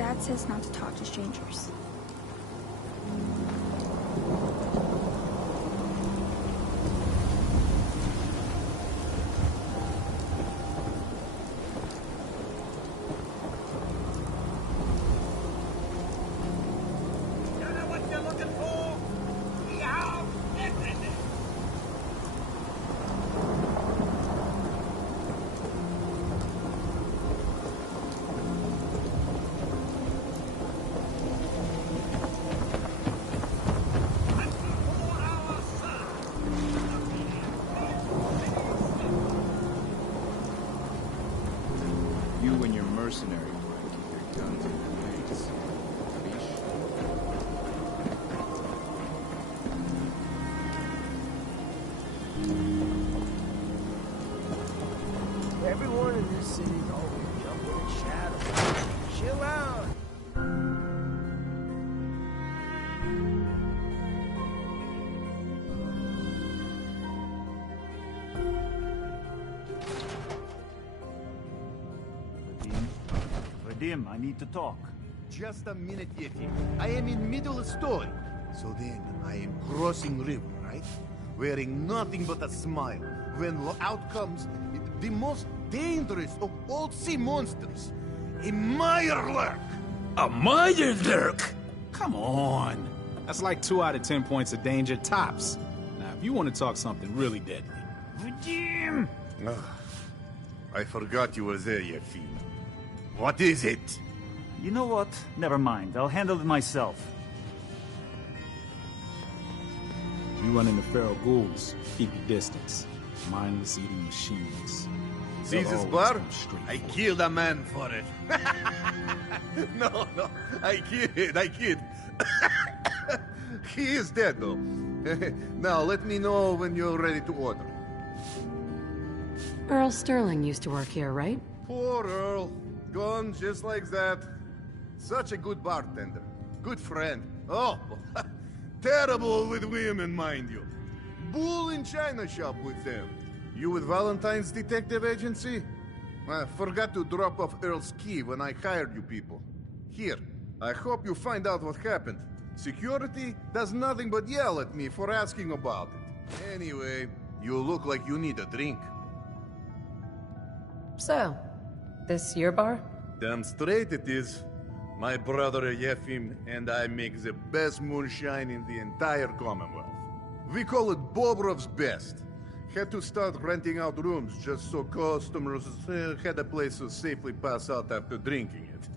Dad says not to talk to strangers. Mercenary friend, keep your guns in your face. Everyone in this city's always jumping in shadows. Chill out. Vadim, I need to talk. Just a minute, Yeti. I am in middle of story. So then, I am crossing river, right? Wearing nothing but a smile. When out comes the most dangerous of all sea monsters. A Mirelurk! A Mirelurk? Come on. That's like 2 out of 10 points of danger tops. Now, if you want to talk something really deadly. Vadim! I forgot you were there, Yeti. What is it? You know what? Never mind. I'll handle it myself. You run into feral ghouls. Keep your distance. Mindless eating machines. See this bar? I killed a man for it. No, I kid. He is dead, though. Now, let me know when you're ready to order. Earl Sterling used to work here, right? Poor Earl. Gone just like that. Such a good bartender. Good friend. Oh, terrible with women, mind you. Bull in china shop with them. You with Valentine's Detective Agency? I forgot to drop off Earl's key when I hired you people. Here, I hope you find out what happened. Security does nothing but yell at me for asking about it. Anyway, you look like you need a drink. So, this your bar? Damn straight it is. My brother Yefim and I make the best moonshine in the entire Commonwealth. We call it Bobrov's Best. Had to start renting out rooms just so customers had a place to safely pass out after drinking it.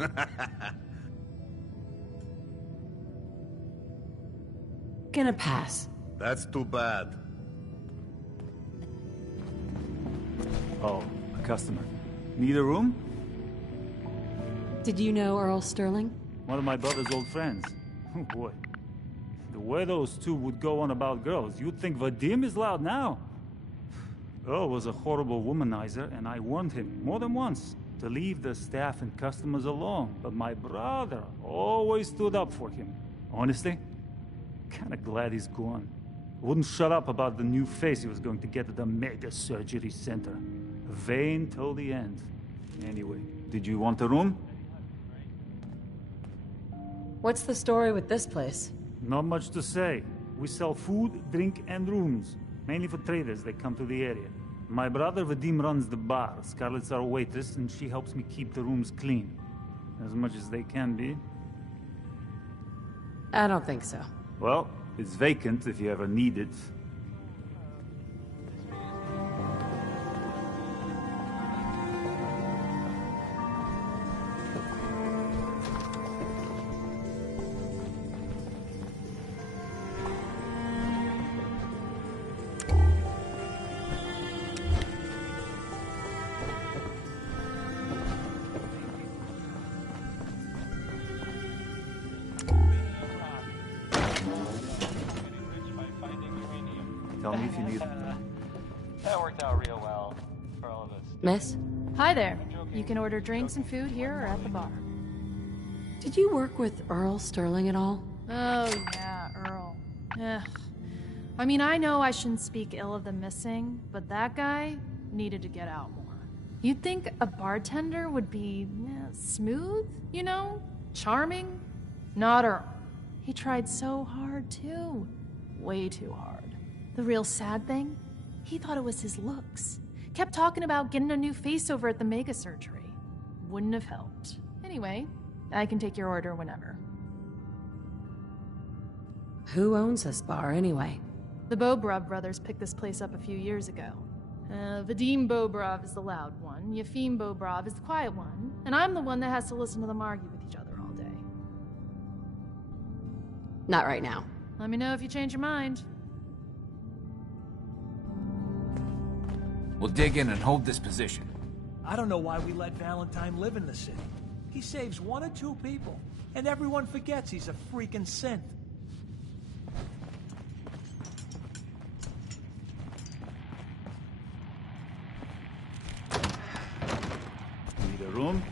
Gonna pass. That's too bad. Oh, a customer. Need a room? Did you know Earl Sterling? One of my brother's old friends. Oh boy. The way those two would go on about girls, you'd think Vadim is loud now. Earl was a horrible womanizer, and I warned him more than once to leave the staff and customers alone. But my brother always stood up for him. Honestly, kinda glad he's gone. Wouldn't shut up about the new face he was going to get at the mega surgery center. Vain till the end. Anyway, did you want a room? What's the story with this place? Not much to say. We sell food, drink, and rooms. Mainly for traders that come to the area. My brother Vadim runs the bar. Scarlett's our waitress, and she helps me keep the rooms clean. As much as they can be. I don't think so. Well, it's vacant if you ever need it. Tell me if you need it. That worked out real well for all of us. Miss? Hi there. You can order drinks and food here or at the bar. Did you work with Earl Sterling at all? Oh, yeah, Earl. Ugh. I mean, I know I shouldn't speak ill of the missing, but that guy needed to get out more. You'd think a bartender would be smooth, you know? Charming? Not Earl. He tried so hard, too. Way too hard. The real sad thing? He thought it was his looks. Kept talking about getting a new face over at the mega surgery. Wouldn't have helped. Anyway, I can take your order whenever. Who owns this bar, anyway? The Bobrov brothers picked this place up a few years ago. Vadim Bobrov is the loud one, Yefim Bobrov is the quiet one, and I'm the one that has to listen to them argue with each other all day. Not right now. Let me know if you change your mind. We'll dig in and hold this position. I don't know why we let Valentine live in the city. He saves 1 or 2 people, and everyone forgets he's a freaking synth. Need a room?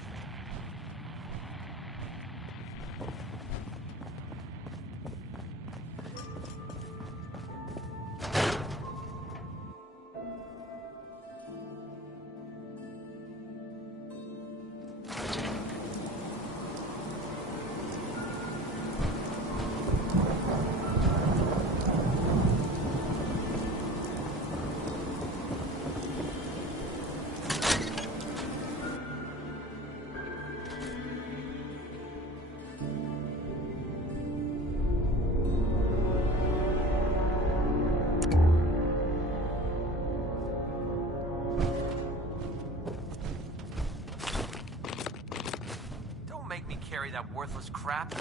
Carry that worthless crap?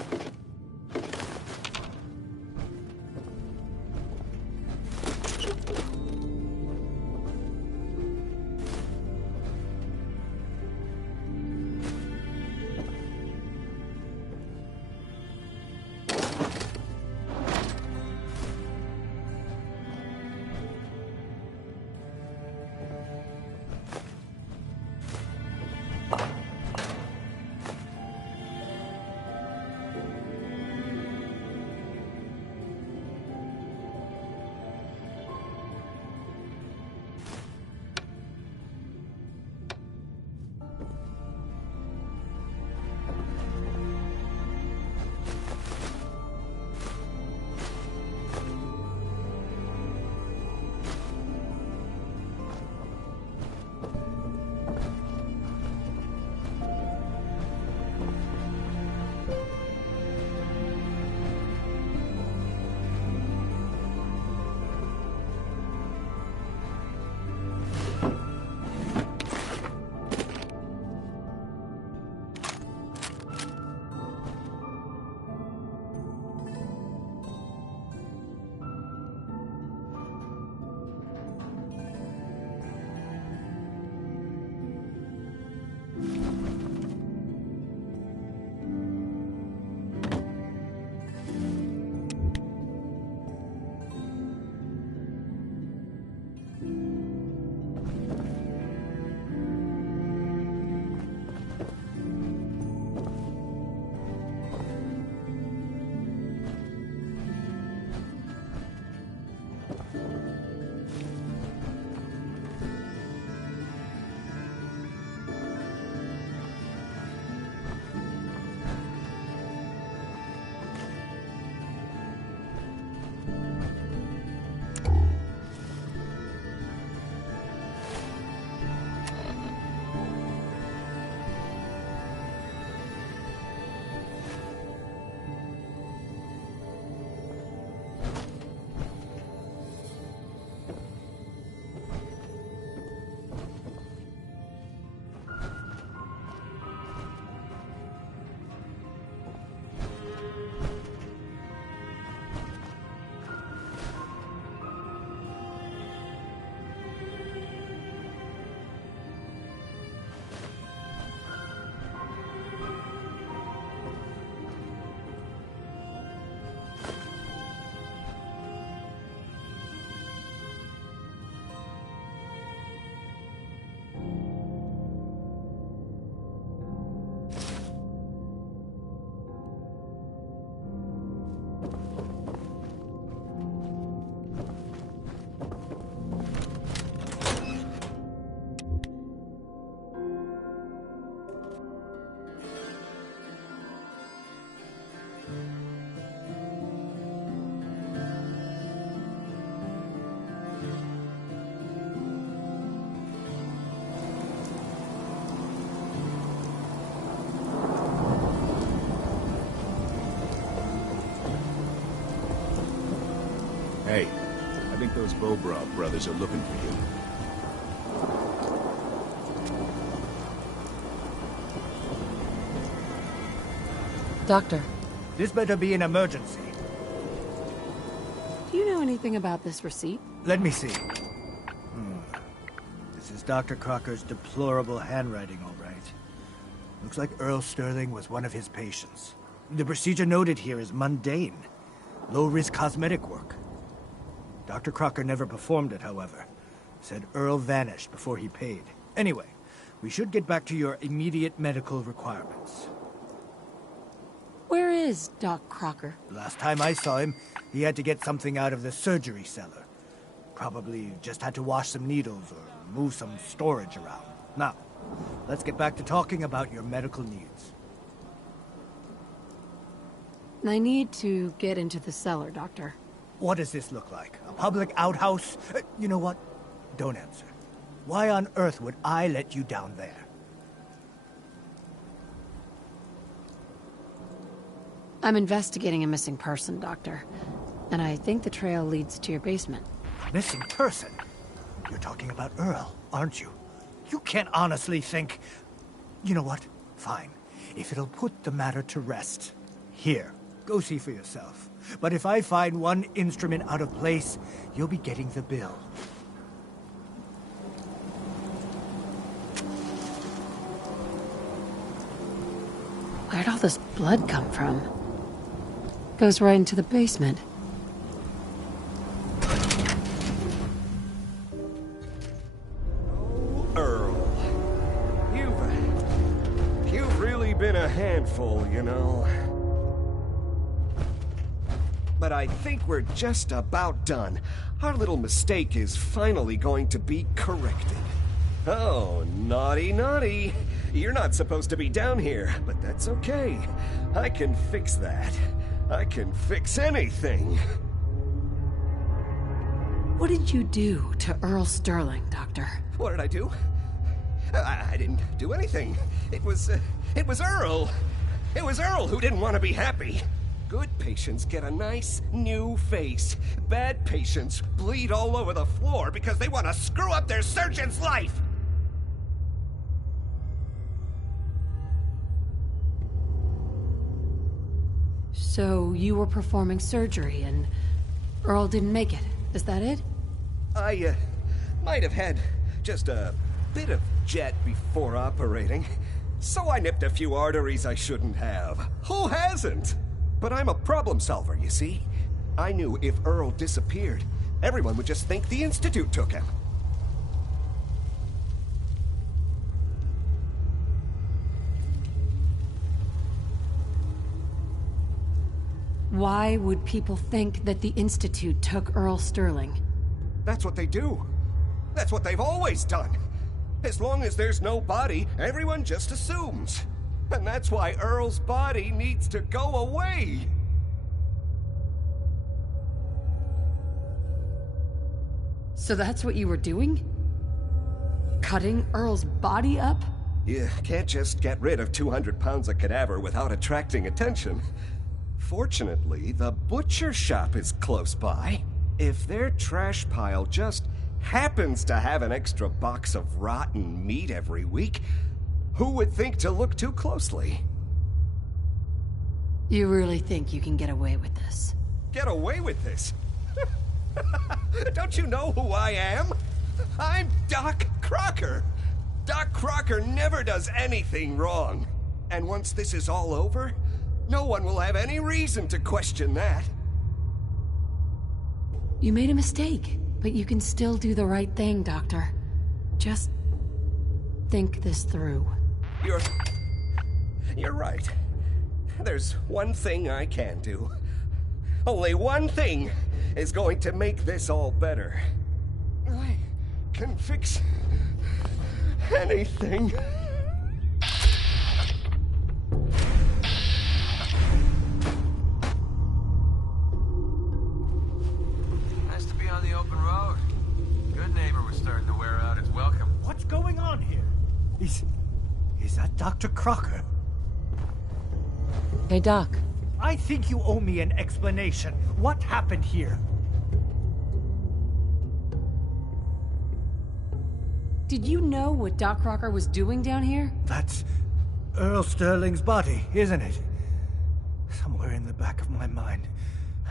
Bobrov brothers are looking for you. Doctor, This better be an emergency. do you know anything about this receipt? Let me see. This is Dr. Crocker's deplorable handwriting, all right. Looks like Earl Sterling was one of his patients. The procedure noted here is mundane. Low-risk cosmetic work. Dr. Crocker never performed it, however. Said Earl vanished before he paid. Anyway, we should get back to your immediate medical requirements. Where is Doc Crocker? Last time I saw him, he had to get something out of the surgery cellar. Probably just had to wash some needles or move some storage around. Now, let's get back to talking about your medical needs. I need to get into the cellar, Doctor. What does this look like? A public outhouse? You know what? Don't answer. Why on earth would I let you down there? I'm investigating a missing person, Doctor. And I think the trail leads to your basement. Missing person? You're talking about Earl, aren't you? You can't honestly think... You know what? Fine. If it'll put the matter to rest. Here, go see for yourself. But if I find one instrument out of place, you'll be getting the bill. Where'd all this blood come from? Goes right into the basement. Earl, you've really been a handful, you know. But I think we're just about done. Our little mistake is finally going to be corrected. Oh, naughty, naughty. You're not supposed to be down here, but that's okay. I can fix that. I can fix anything. What did you do to Earl Sterling, Doctor? What did I do? I didn't do anything. It was Earl. It was Earl who didn't want to be happy. Good patients get a nice new face. Bad patients bleed all over the floor because they want to screw up their surgeon's life. So you were performing surgery and Earl didn't make it. Is that it? I might have had just a bit of jet before operating. So I nipped a few arteries I shouldn't have. Who hasn't? But I'm a problem solver, you see. I knew if Earl disappeared, everyone would just think the Institute took him. Why would people think that the Institute took Earl Sterling? That's what they do. That's what they've always done. As long as there's no body, everyone just assumes. And that's why Earl's body needs to go away. So that's what you were doing? Cutting Earl's body up? You can't just get rid of 200 pounds of cadaver without attracting attention. Fortunately, the butcher shop is close by. If their trash pile just happens to have an extra box of rotten meat every week, who would think to look too closely? You really think you can get away with this? Get away with this? Don't you know who I am? I'm Doc Crocker. Doc Crocker never does anything wrong. And once this is all over, no one will have any reason to question that. You made a mistake, but you can still do the right thing, Doctor. Just think this through. You're right. There's one thing I can do. Only one thing is going to make this all better. I can fix anything. Nice to be on the open road. Good neighbor was starting to wear out its welcome. What's going on here? Is that Dr. Crocker? Hey, Doc. I think you owe me an explanation. What happened here? Did you know what Doc Crocker was doing down here? That's Earl Sterling's body, isn't it? Somewhere in the back of my mind,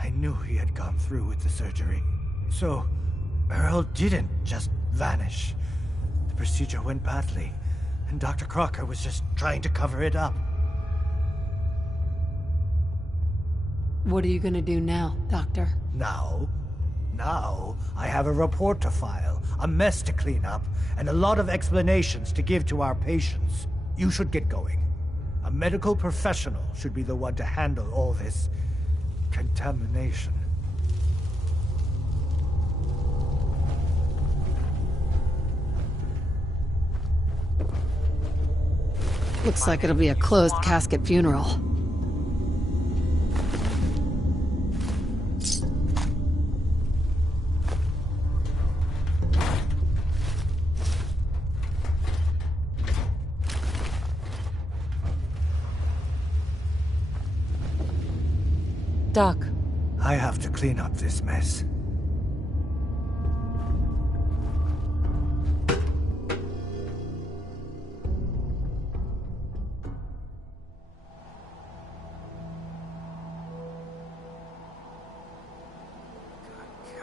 I knew he had gone through with the surgery. So, Earl didn't just vanish. The procedure went badly, and Dr. Crocker was just trying to cover it up. What are you gonna do now, Doctor? Now, I have a report to file, a mess to clean up, and a lot of explanations to give to our patients. You should get going. A medical professional should be the one to handle all this contamination. Looks like it'll be a closed casket funeral. Doc. I have to clean up this mess.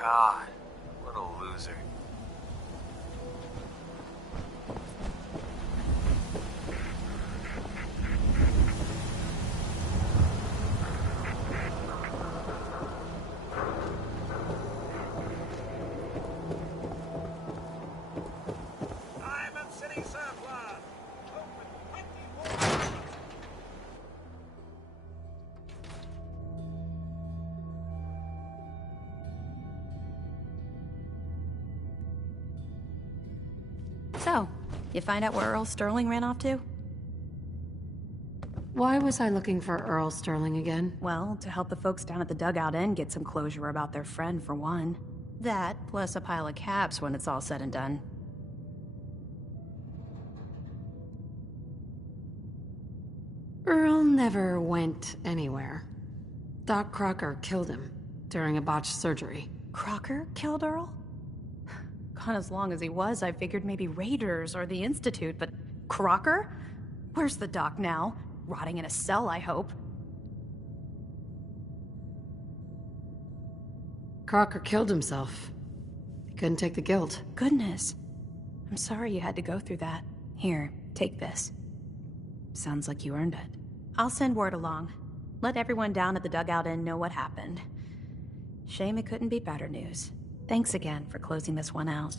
God, what a loser. So, you find out where Earl Sterling ran off to? Why was I looking for Earl Sterling again? Well, to help the folks down at the Dugout Inn get some closure about their friend, for one. That, plus a pile of caps when it's all said and done. Earl never went anywhere. Doc Crocker killed him during a botched surgery. Crocker killed Earl? Gone as long as he was, I figured maybe Raiders or the Institute, but Crocker? Where's the doc now? Rotting in a cell, I hope. Crocker killed himself. He couldn't take the guilt. Goodness. I'm sorry you had to go through that. Here, take this. Sounds like you earned it. I'll send word along. Let everyone down at the Dugout Inn know what happened. Shame it couldn't be better news. Thanks again for closing this one out.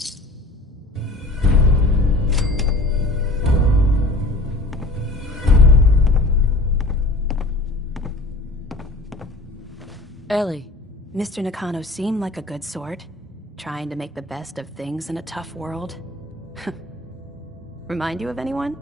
Ellie. Mr. Nakano seemed like a good sort, trying to make the best of things in a tough world. Remind you of anyone?